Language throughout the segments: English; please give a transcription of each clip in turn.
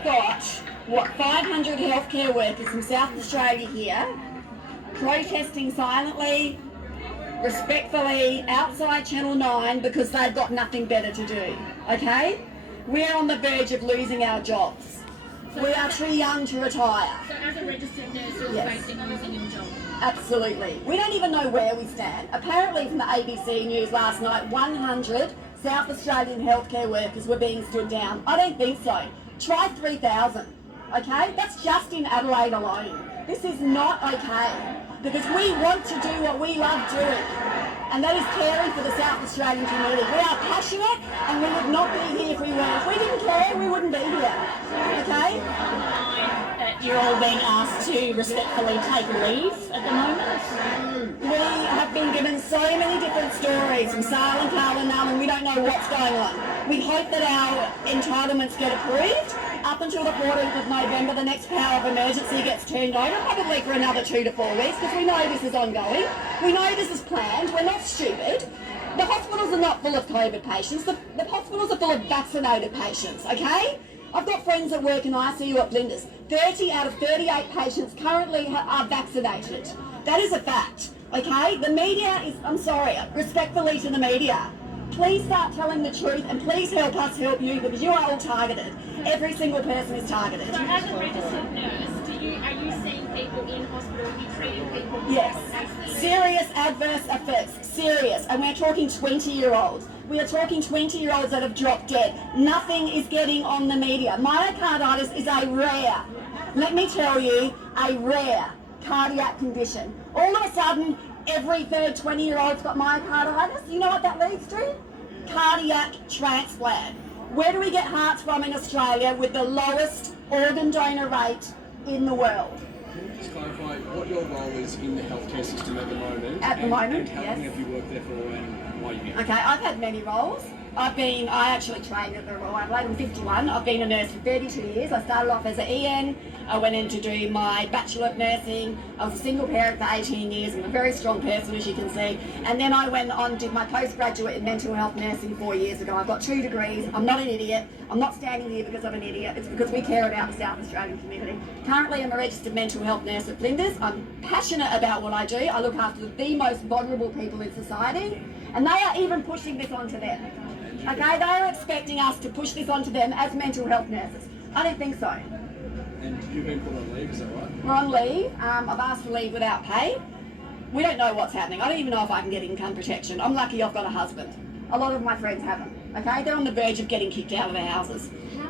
have got, 500 healthcare workers from South Australia here protesting silently, respectfully, outside Channel 9 because they've got nothing better to do, okay? We're on the verge of losing our jobs. So we are too young to retire. So as a registered nurse, you're facing losing your job? Absolutely. We don't even know where we stand. Apparently from the ABC News last night, 100 South Australian healthcare workers were being stood down. I don't think so. Try 3,000, okay? That's just in Adelaide alone. This is not okay because we want to do what we love doing, and that is caring for the South Australian community. We are passionate and we would not be here if we weren't. If we didn't care, we wouldn't be here, okay? You're all being asked to respectfully take leave at the moment? We have been given so many different stories from Sale and Carl and Null, and we don't know what's going on. We hope that our entitlements get approved. Up until the 14th of November, the next power of emergency gets turned over, probably for another 2 to 4 weeks, because we know this is ongoing. We know this is planned. We're not stupid. The hospitals are not full of COVID patients. The hospitals are full of vaccinated patients, okay? I've got friends that work in ICU at Flinders. 30 out of 38 patients currently are vaccinated. That is a fact, okay? The media is, I'm sorry, respectfully to the media, please start telling the truth and please help us help you because you are all targeted. Every single person is targeted. So as a registered nurse, are you seeing people in hospital? Are you treating people? Yes. Serious adverse effects. Serious. And we're talking 20-year-olds. We are talking 20-year-olds that have dropped dead. Nothing is getting on the media. Myocarditis is a rare, let me tell you, a rare cardiac condition. All of a sudden, every third 20-year-old's got myocarditis. You know what that leads to? Cardiac transplant. Where do we get hearts from in Australia with the lowest organ donor rate in the world? Can you just clarify what your role is in the healthcare system at the moment? At the moment, and how yes. long have you worked there for and why are you here? Okay, I've had many roles. I actually trained at the Royal Adelaide. I'm 51. I've been a nurse for 32 years. I started off as an EN. I went in to do my Bachelor of Nursing. I was a single parent for 18 years. I'm a very strong person, as you can see. And then I went on and did my postgraduate in mental health nursing 4 years ago. I've got 2 degrees. I'm not an idiot. I'm not standing here because I'm an idiot. It's because we care about the South Australian community. Currently, I'm a registered mental health nurse at Flinders. I'm passionate about what I do. I look after the most vulnerable people in society. And they are even pushing this onto them. Okay, they are expecting us to push this onto them as mental health nurses. I don't think so. And you've been put on leave, is that right? We're on leave. I've asked for leave without pay. We don't know what's happening. I don't even know if I can get income protection. I'm lucky I've got a husband. A lot of my friends haven't. Okay, they're on the verge of getting kicked out of their houses. How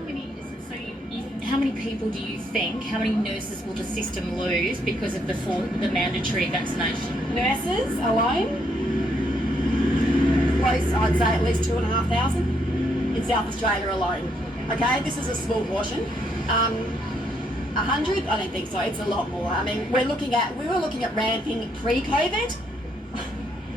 many people do you think, how many nurses will the system lose because of the mandatory vaccination? Nurses alone? Close, I'd say at least 2,500 in South Australia alone. Okay, this is a small portion. 100? I don't think so. It's a lot more. I mean, we were looking at ramping pre-COVID.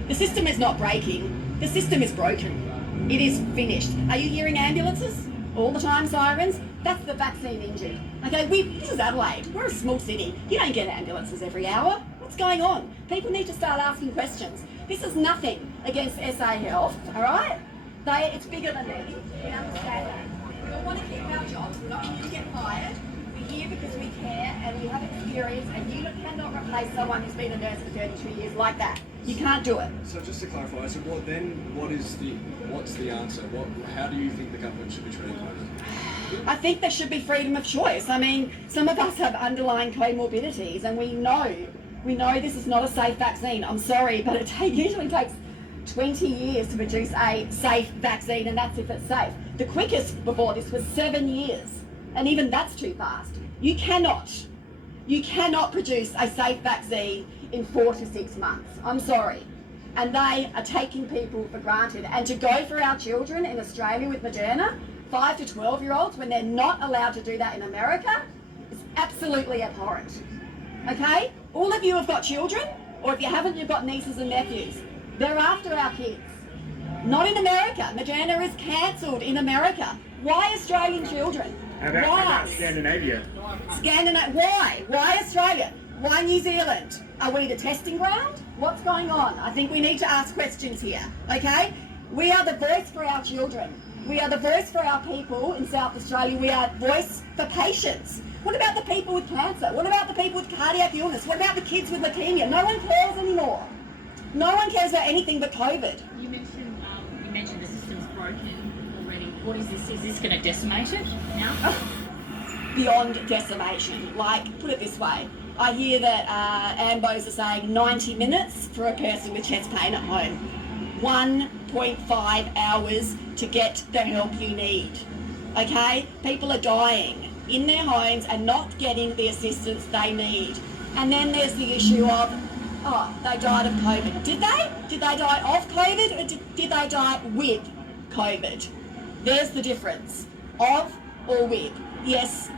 The system is not breaking. The system is broken. It is finished. Are you hearing ambulances all the time? Sirens? That's the vaccine injured. Okay, this is Adelaide. We're a small city. You don't get ambulances every hour. What's going on? People need to start asking questions. This is nothing against SA Health, all right? It's bigger than me. We understand that. We want to keep our jobs. We're not here to get fired. We're here because we care and we have experience, and you cannot replace someone who's been a nurse for 32 years like that. You can't do it. So just to clarify, so what's the answer? How do you think the government should be treating COVID? I think there should be freedom of choice. I mean, some of us have underlying comorbidities, and we know this is not a safe vaccine. I'm sorry, but it usually takes 20 years to produce a safe vaccine, and that's if it's safe. The quickest before this was 7 years, and even that's too fast. You cannot produce a safe vaccine in 4 to 6 months. I'm sorry. And they are taking people for granted. And to go for our children in Australia with Moderna, 5 to 12-year-olds, when they're not allowed to do that in America, is absolutely abhorrent. Okay? All of you have got children, or if you haven't, you've got nieces and nephews. They're after our kids. Not in America. Moderna is cancelled in America. Why Australian children? How about Scandinavia? Why? Why Australia? Why New Zealand? Are we the testing ground? What's going on? I think we need to ask questions here, okay? We are the voice for our children. We are the voice for our people in South Australia. We are voice for patients. What about the people with cancer? What about the people with cardiac illness? What about the kids with leukemia? No one cares anymore. No one cares about anything but COVID. You mentioned the system's broken already. What is this? Is this going to decimate it now? Beyond decimation. Like, put it this way. I hear that AMBOs are saying 90 minutes for a person with chest pain at home. 1.5 hours to get the help you need. Okay? People are dying in their homes and not getting the assistance they need. And then there's the issue of, oh, they died of COVID. Did they? Did they die of COVID or did they die with COVID? There's the difference. Of or with. Yes.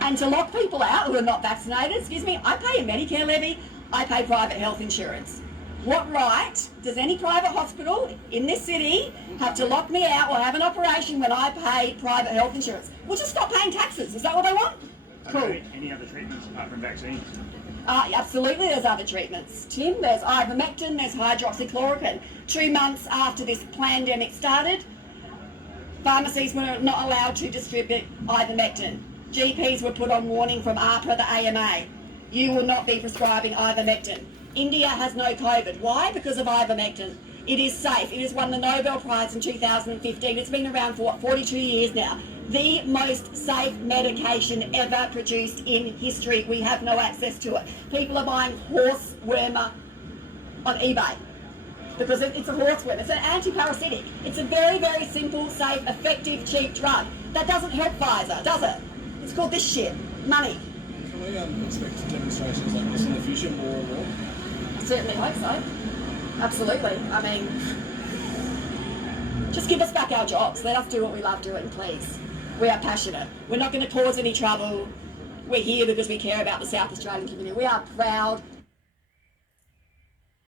And to lock people out who are not vaccinated, excuse me, I pay a Medicare levy, I pay private health insurance. What right does any private hospital in this city have to lock me out or have an operation when I pay private health insurance? We'll just stop paying taxes. Is that what they want? Cool. Any other treatments apart from vaccines? Absolutely, there's other treatments. Tim, there's ivermectin, there's hydroxychloroquine. 2 months after this pandemic started, pharmacies were not allowed to distribute ivermectin. GPs were put on warning from AHPRA, the AMA. You will not be prescribing ivermectin. India has no COVID. Why? Because of ivermectin. It is safe. It has won the Nobel Prize in 2015. It's been around for 42 years now. The most safe medication ever produced in history. We have no access to it. People are buying horse wormer on eBay because it's a horse worm. It's an anti-parasitic. It's a very, very simple, safe, effective, cheap drug. That doesn't help Pfizer, does it? It's called this shit. Money. Can we expect demonstrations like this in the future more and more? I certainly hope so. Absolutely. I mean, just give us back our jobs. Let us do what we love doing, please. We are passionate. We're not going to cause any trouble. We're here because we care about the South Australian community. We are proud